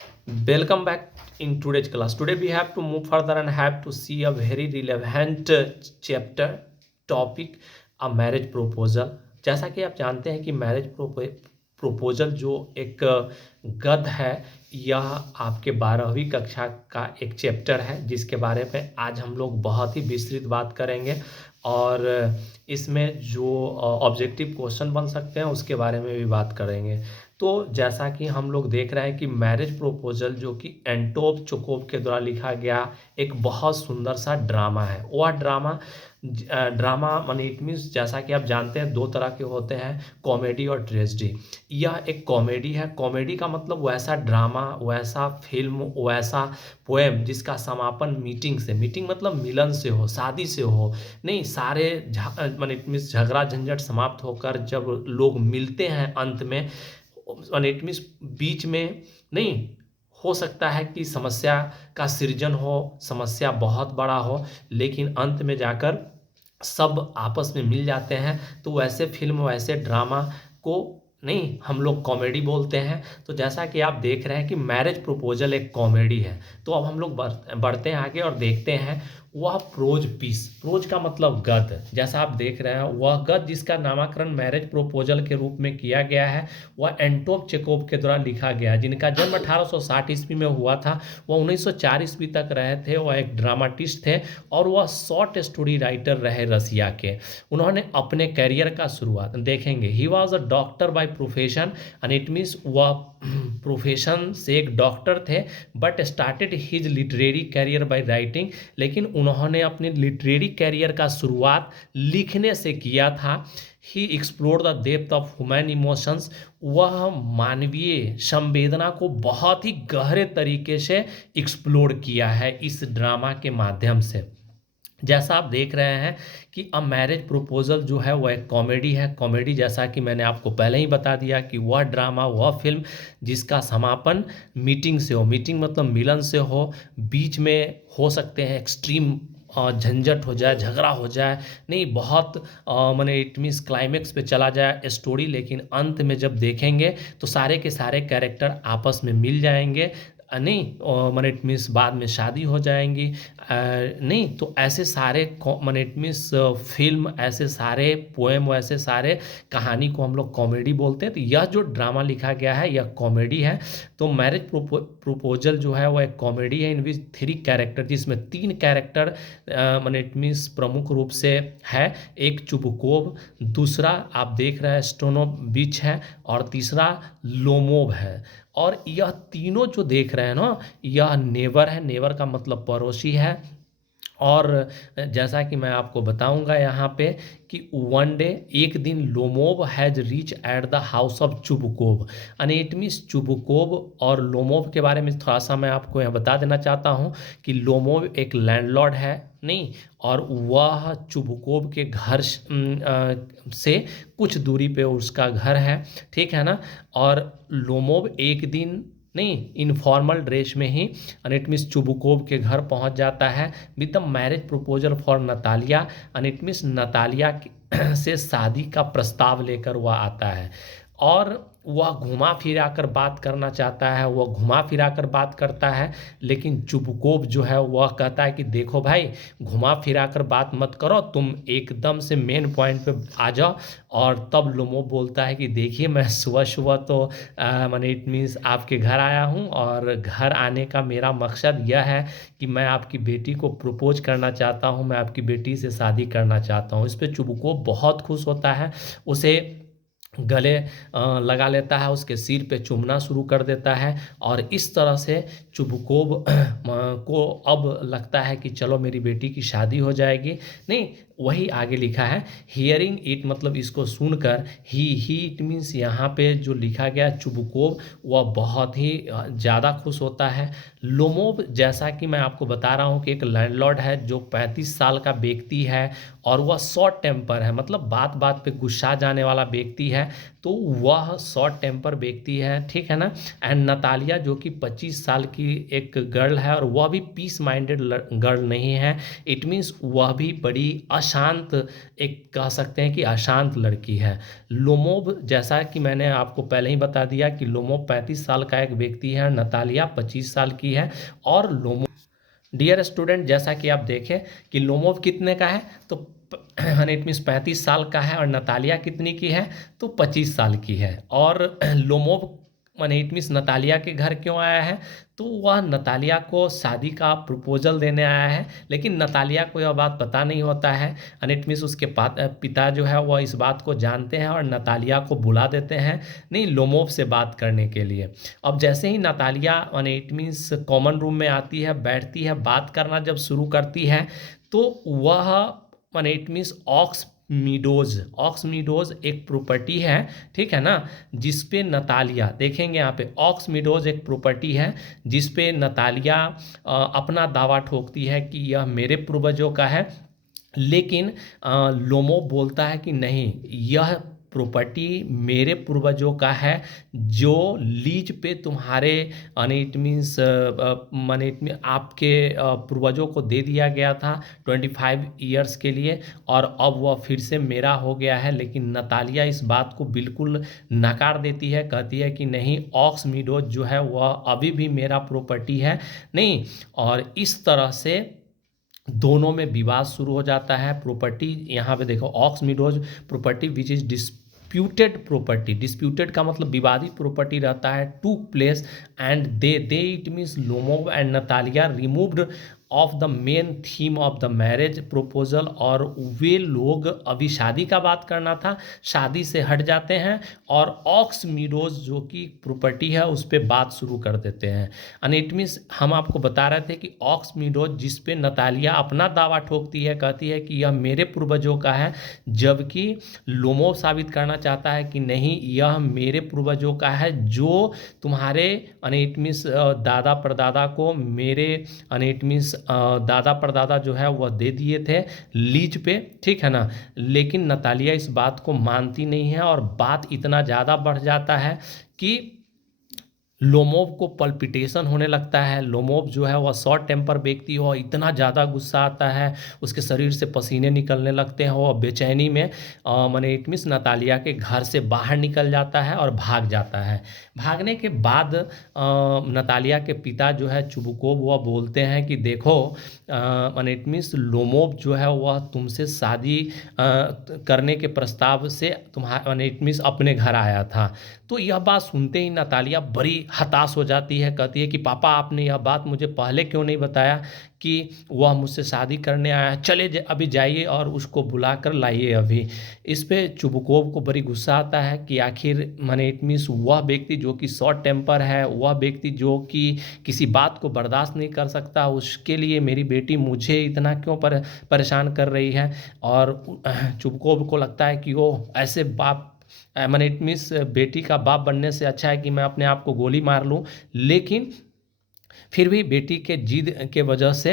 Welcome back in today's class. Today we have to move further and have to see a very relevant chapter topic, a marriage proposal. जैसा कि आप जानते हैं कि marriage proposal जो एक गद्य है, यह आपके 12वीं कक्षा का एक चैप्टर है जिसके बारे में आज हम लोग बहुत ही विस्तृत बात करेंगे और इसमें जो ऑब्जेक्टिव क्वेश्चन बन सकते हैं उसके बारे में भी बात करेंगे। तो जैसा कि हम लोग देख रहे हैं कि मैरिज प्रोपोजल जो कि एंटोन चेखोव के द्वारा लिखा गया एक बहुत सुंदर सा ड्रामा है। वह ड्रामा माने इट मीन्स जैसा कि आप जानते हैं दो तरह के होते हैं, कॉमेडी और ट्रेजेडी। यह एक कॉमेडी है। कॉमेडी का मतलब वैसा ड्रामा, वैसा फिल्म, वैसा पोएम जिसका समापन मीटिंग से, मीटिंग मतलब मिलन से हो, शादी से हो, नहीं सारे माने इट मीन्स झगड़ा झंझट समाप्त होकर जब लोग मिलते हैं अंत में, इट मीन्स बीच में नहीं हो सकता है कि समस्या का सृजन हो, समस्या बहुत बड़ा हो, लेकिन अंत में जाकर सब आपस में मिल जाते हैं। तो वैसे फिल्म, वैसे ड्रामा को नहीं हम लोग कॉमेडी बोलते हैं। तो जैसा कि आप देख रहे हैं कि मैरिज प्रपोजल एक कॉमेडी है। तो अब हम लोग बढ़ते हैं आगे और देखते हैं वह प्रोज पीस। प्रोज का मतलब गद्य। जैसा आप देख रहे हैं वह गद्य जिसका नामकरण मैरिज प्रपोजल के रूप में किया गया है, वह एंटोन चेखोव के द्वारा लिखा गया है, जिनका जन्म 1860 ईस्वी में हुआ था। वह 1904 ईस्वी तक रहे थे। वह एक ड्रामाटिस्ट थे और वह शॉर्ट स्टोरी राइटर रहे रसिया के। उन्होंने अपने करियर का शुरुआत देखेंगे, he was a doctor by profession and it means वह प्रोफेशन से एक डॉक्टर थे, but started his literary career by writing. लेकिन उन्होंने अपने लिटरेरी करियर का शुरुआत लिखने से किया था। He explore the depth of human emotions. वह मानवीय संवेदना को बहुत ही गहरे तरीके से एक्सप्लोर किया है इस ड्रामा के माध्यम से। जैसा आप देख रहे हैं कि अ मैरिज प्रपोजल जो है वह एक कॉमेडी है। कॉमेडी जैसा कि मैंने आपको पहले ही बता दिया कि वह ड्रामा, वह फिल्म जिसका समापन मीटिंग से हो, मीटिंग मतलब मिलन से हो, बीच में हो सकते हैं एक्सट्रीम झंझट हो जाए, झगड़ा हो जाए, नहीं बहुत माने इट मीन्स क्लाइमेक्स पे चला जाए स्टोरी, लेकिन अंत में जब देखेंगे तो सारे के सारे कैरेक्टर आपस में मिल जाएंगे। नहीं माने इट मीन्स बाद में शादी हो जाएंगी। नहीं तो ऐसे सारे माने इट मीन्स फिल्म, ऐसे सारे पोएम, ऐसे सारे कहानी को हम लोग कॉमेडी बोलते हैं। तो यह जो ड्रामा लिखा गया है यह कॉमेडी है। तो मैरिज प्रपोजल जो है वह एक कॉमेडी है इन विच 3 कैरेक्टर, जिसमें 3 कैरेक्टर माने इट मीन्स प्रमुख रूप से है। एक चुबकोव, दूसरा आप देख रहे हैं स्टोनोविच है और तीसरा लोमोव है। और यह तीनों जो देख रहे हैं ना, यह नेबर है। नेबर का मतलब पड़ोसी है। और जैसा कि मैं आपको बताऊंगा यहाँ पे कि वन डे, एक दिन, Lomov has reach at the house of Chubukov. यानी इट मीन्स चुबकोव और लोमोव के बारे में थोड़ा सा मैं आपको यहाँ बता देना चाहता हूँ कि लोमोव एक लैंडलॉर्ड है, नहीं, और वह चुबकोव के घर से कुछ दूरी पे उसका घर है, ठीक है ना। और लोमोव एक दिन नहीं इनफॉर्मल ड्रेस में ही इट मीन्स चुबकोव के घर पहुंच जाता है with the marriage proposal for Natalia. It means Natalia से शादी का प्रस्ताव लेकर वह आता है और वह घुमा फिरा कर बात करना चाहता है, वह घुमा फिरा कर बात करता है, लेकिन चुबकोव जो है वह कहता है कि देखो भाई, घुमा फिरा कर बात मत करो, तुम एकदम से मेन पॉइंट पे आ जाओ। और तब लोमो बोलता है कि देखिए मैं सुबह सुबह तो माने इट मीन्स आपके घर आया हूँ और घर आने का मेरा मकसद यह है कि मैं आपकी बेटी को प्रपोज करना चाहता हूँ, मैं आपकी बेटी से शादी करना चाहता हूँ। इस पर चुबकोव बहुत खुश होता है, उसे गले लगा लेता है, उसके सिर पे चूमना शुरू कर देता है। और इस तरह से चुबकोव को अब लगता है कि चलो मेरी बेटी की शादी हो जाएगी। नहीं, वही आगे लिखा है, हियरिंग इट मतलब इसको सुनकर, ही इट मीन्स यहाँ पे जो लिखा गया चुबकोव वह बहुत ही ज़्यादा खुश होता है। लोमोव जैसा कि मैं आपको बता रहा हूँ कि एक लैंडलॉर्ड है जो 35 साल का व्यक्ति है और वह शॉर्ट टेम्पर है, मतलब बात बात पे गुस्सा जाने वाला व्यक्ति है। तो तो वह शॉर्ट टेम्पर व्यक्ति है, ठीक है ना। एंड नतालिया जो कि 25 साल की एक गर्ल है और वह भी पीस माइंडेड गर्ल नहीं है। इट मीन्स वह भी बड़ी अशांत, एक कह सकते हैं कि अशांत लड़की है। लोमोव, जैसा कि मैंने आपको पहले ही बता दिया कि लोमोव 35 साल का एक व्यक्ति है, नतालिया 25 साल की है। और लोमोव, डियर स्टूडेंट, जैसा कि आप देखें कि लोमोव कितने का है, तो इट मीन्स 35 साल का है। और नतालिया कितनी की है, तो 25 साल की है। और लोमोव माने इट मीन्स नतालिया के घर क्यों आया है, तो वह नतालिया को शादी का प्रपोजल देने आया है। लेकिन नतालिया को यह बात पता नहीं होता है। एंड इट मीन्स उसके पिता जो है वह इस बात को जानते हैं और नतालिया को बुला देते हैं, नहीं, लोमोव से बात करने के लिए। अब जैसे ही नतालिया माने इट मीन्स कॉमन रूम में आती है, बैठती है, बात करना जब शुरू करती है, तो वह माने इट मीन्स ऑक्स मीडोज एक प्रॉपर्टी है, ठीक है ना, जिसपे नतालिया, देखेंगे यहाँ पे ऑक्स मीडोज एक प्रॉपर्टी है जिसपे नतालिया अपना दावा ठोकती है कि यह मेरे पूर्वजों का है। लेकिन लोमोव बोलता है कि नहीं, यह प्रॉपर्टी मेरे पूर्वजों का है, जो लीज पे तुम्हारे इट मीन्स माने इट मीन आपके पूर्वजों को दे दिया गया था 25 ईयर्स के लिए, और अब वह फिर से मेरा हो गया है। लेकिन नतालिया इस बात को बिल्कुल नकार देती है, कहती है कि नहीं, ऑक्स मीडोज जो है वह अभी भी मेरा प्रॉपर्टी है, नहीं। और इस तरह से दोनों में विवाद शुरू हो जाता है। प्रॉपर्टी यहाँ पे देखो, Ox Meadows property which is disputed property, disputed का मतलब विवादित प्रॉपर्टी रहता है, two place and they it means Lomov and Natalia removed of the main theme of the marriage proposal. और वे लोग, अभी शादी का बात करना था, शादी से हट जाते हैं और ऑक्स मीडोज जो कि प्रॉपर्टी है उस पर बात शुरू कर देते हैं। एंड इट मीन्स हम आपको बता रहे थे कि ऑक्स मीडोज जिस पे नतालिया अपना दावा ठोकती है, कहती है कि यह मेरे पूर्वजों का है, जबकि लोमोव साबित करना चाहता है कि नहीं, यह मेरे पूर्वजों का है, जो तुम्हारे इट मीन्स दादा परदादा को मेरे इट मीन्स दादा परदादा जो है वह दे दिए थे लीज पे, ठीक है ना। लेकिन नतालिया इस बात को मानती नहीं है और बात इतना ज़्यादा बढ़ जाता है कि लोमोव को पल्पिटेशन होने लगता है। लोमोव जो है वह शॉर्ट टेम्पर व्यक्ति हो, इतना ज़्यादा गुस्सा आता है, उसके शरीर से पसीने निकलने लगते हैं, और बेचैनी में माने इट मीन्स नतालिया के घर से बाहर निकल जाता है और भाग जाता है। भागने के बाद नतालिया के पिता जो है चुबुकोव, वह बोलते हैं कि देखो माने इट मीन्स लोमोव जो है वह तुमसे शादी करने के प्रस्ताव से तुम्हारा माने इट मीन्स अपने घर आया था। तो यह बात सुनते ही नतालिया बड़ी हताश हो जाती है, कहती है कि पापा, आपने यह बात मुझे पहले क्यों नहीं बताया कि वह मुझसे शादी करने आया है, चले अभी जाइए और उसको बुला कर लाइए अभी। इस पे चुबुकोव को बड़ी गुस्सा आता है कि आखिर माने इट मीन्स वह व्यक्ति जो कि शॉर्ट टेम्पर है, वह व्यक्ति जो कि किसी बात को बर्दाश्त नहीं कर सकता, उसके लिए मेरी बेटी मुझे इतना क्यों परेशान कर रही है। और चुबुकोव को लगता है कि वो ऐसे बाप मैंने इट मीन्स बेटी का बाप बनने से अच्छा है कि मैं अपने आप को गोली मार लूं। लेकिन फिर भी बेटी के जिद के वजह से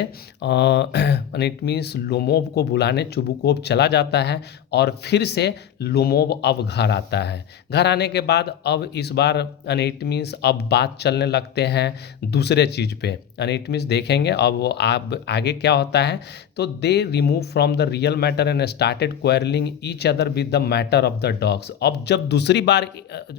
इट मीन्स लोमोव को बुलाने चुबुकोव चला जाता है, और फिर से लोमोव अब घर आता है। घर आने के बाद अब इस बार इट मीन्स अब बात चलने लगते हैं दूसरे चीज़ पे। इट मीन्स देखेंगे अब आप आगे क्या होता है। तो they remove from the real matter and started quarrelling each other with the matter of the dogs. अब जब दूसरी बार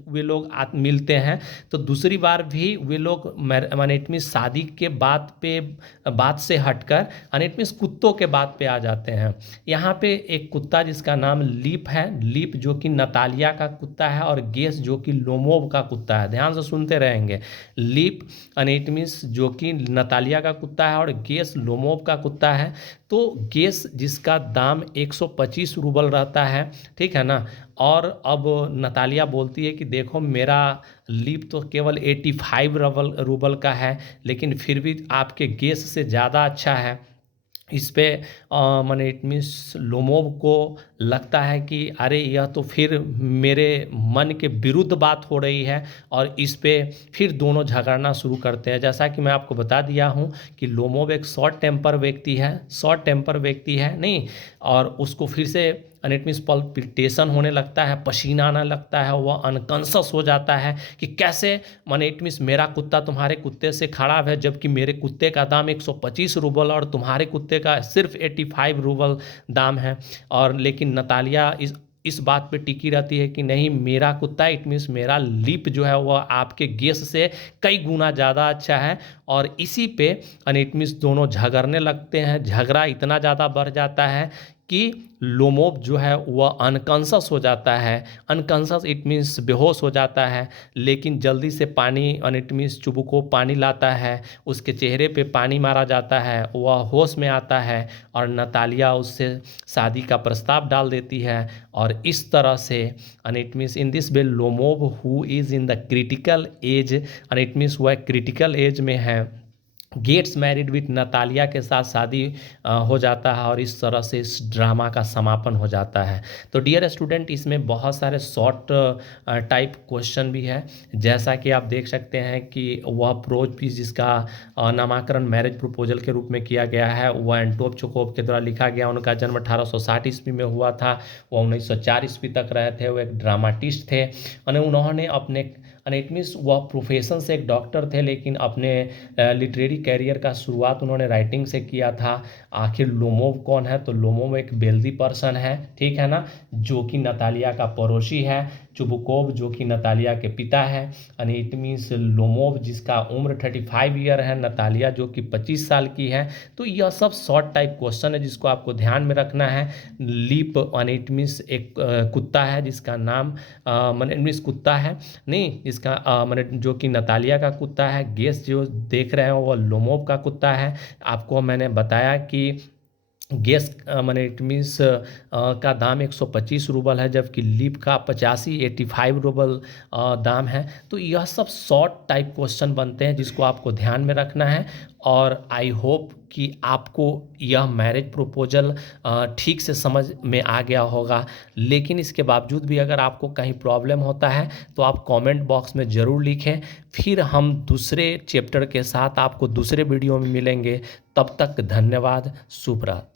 वे लोग मिलते हैं, तो दूसरी बार भी वे लोग माने इट मीन्स शादी के बात से हटकर इट मीन्स कुत्तों के बात पे आ जाते हैं। यहाँ पे एक कुत्ता जिसका नाम लीप है, लीप जो कि नतालिया का कुत्ता है, और गेस जो कि लोमोव का कुत्ता है। ध्यान से सुनते रहेंगे। लीप इट मीन्स जो कि नतालिया का कुत्ता है और गेस लोमोव का कुत्ता है। तो गेस जिसका दाम 125 रूबल रहता है, ठीक है ना। और अब नतालिया बोलती है कि देखो, मेरा लीप तो केवल 85 रूबल का है, लेकिन फिर भी आपके गेस से ज़्यादा अच्छा है। इस पे माने इट मीन्स लोमोव को लगता है कि अरे यह तो फिर मेरे मन के विरुद्ध बात हो रही है, और इस पे फिर दोनों झगड़ना शुरू करते हैं। जैसा कि मैं आपको बता दिया हूँ कि लोमोव एक शॉर्ट टेम्पर व्यक्ति है, शॉर्ट टेम्पर व्यक्ति है, नहीं, और उसको फिर से एंड इट मीन्स पल्पिटेशन होने लगता है, पसीना आने लगता है, वह अनकॉन्शस हो जाता है कि कैसे, माने इट मीन्स मेरा कुत्ता तुम्हारे कुत्ते से खराब है, जबकि मेरे कुत्ते का दाम 125 रूबल और तुम्हारे कुत्ते का सिर्फ 85 रूबल दाम है। और लेकिन नतालिया इस बात पे टिकी रहती है कि नहीं, मेरा कुत्ता, इट मीन्स मेरा लिप जो है वह आपके गेस से कई गुना ज़्यादा अच्छा है। और इसी पे इट मीन्स दोनों झगड़ने लगते हैं, झगड़ा इतना ज़्यादा बढ़ जाता है कि लोमोब जो है वह अनकॉन्शस हो जाता है। अनकॉन्शस इट मीन्स बेहोश हो जाता है, लेकिन जल्दी से पानी इट मीन्स चुबुकोव पानी लाता है, उसके चेहरे पे पानी मारा जाता है, वह होश में आता है और नतालिया उससे शादी का प्रस्ताव डाल देती है। और इस तरह से it means in this way लोमोब who is in the critical age, it means वह क्रिटिकल एज में है, गेट्स मैरिड विथ नतालिया के साथ शादी हो जाता है और इस तरह से इस ड्रामा का समापन हो जाता है। तो डियर स्टूडेंट, इसमें बहुत सारे शॉर्ट टाइप क्वेश्चन भी है, जैसा कि आप देख सकते हैं कि वह प्रोज पीस जिसका नामाकरण मैरिज प्रपोजल के रूप में किया गया है वह एंटोप चेखोव के द्वारा लिखा गया। उनका जन्म 1860 ईस्वी में हुआ था, वह 1904 ईस्वी तक रहे थे, वो एक ड्रामाटिस्ट थे। और उन्होंने अपने इट मीन्स वह प्रोफेशन से एक डॉक्टर थे, लेकिन अपने लिटरेरी कैरियर का शुरुआत उन्होंने राइटिंग से किया था। आखिर लोमोव कौन है? तो लोमोव एक वेल्दी पर्सन है, ठीक है ना, जो कि नतालिया का पड़ोसी है। चुबुकोव जो कि नतालिया के पिता है। एंड इट मीन्स लोमोव जिसका उम्र 35 ईयर है, नतालिया जो कि 25 साल की है। तो यह सब शॉर्ट टाइप क्वेश्चन है जिसको आपको ध्यान में रखना है। लीप एंड इट मीन्स एक कुत्ता है जिसका नाम इट मीन्स कुत्ता है नहीं, इसका मैंने जो कि नतालिया का कुत्ता है। गेस जो देख रहे हैं वो लोमोव का कुत्ता है। आपको मैंने बताया कि गैस मैंने इट मीन्स का दाम 125 रूबल है, जबकि लिप का 85 रूबल दाम है। तो यह सब शॉर्ट टाइप क्वेश्चन बनते हैं जिसको आपको ध्यान में रखना है। और आई होप कि आपको यह मैरिज प्रपोजल ठीक से समझ में आ गया होगा। लेकिन इसके बावजूद भी अगर आपको कहीं प्रॉब्लम होता है तो आप कमेंट बॉक्स में ज़रूर लिखें, फिर हम दूसरे चैप्टर के साथ आपको दूसरे वीडियो में मिलेंगे। तब तक धन्यवाद, शुभ रात्रि।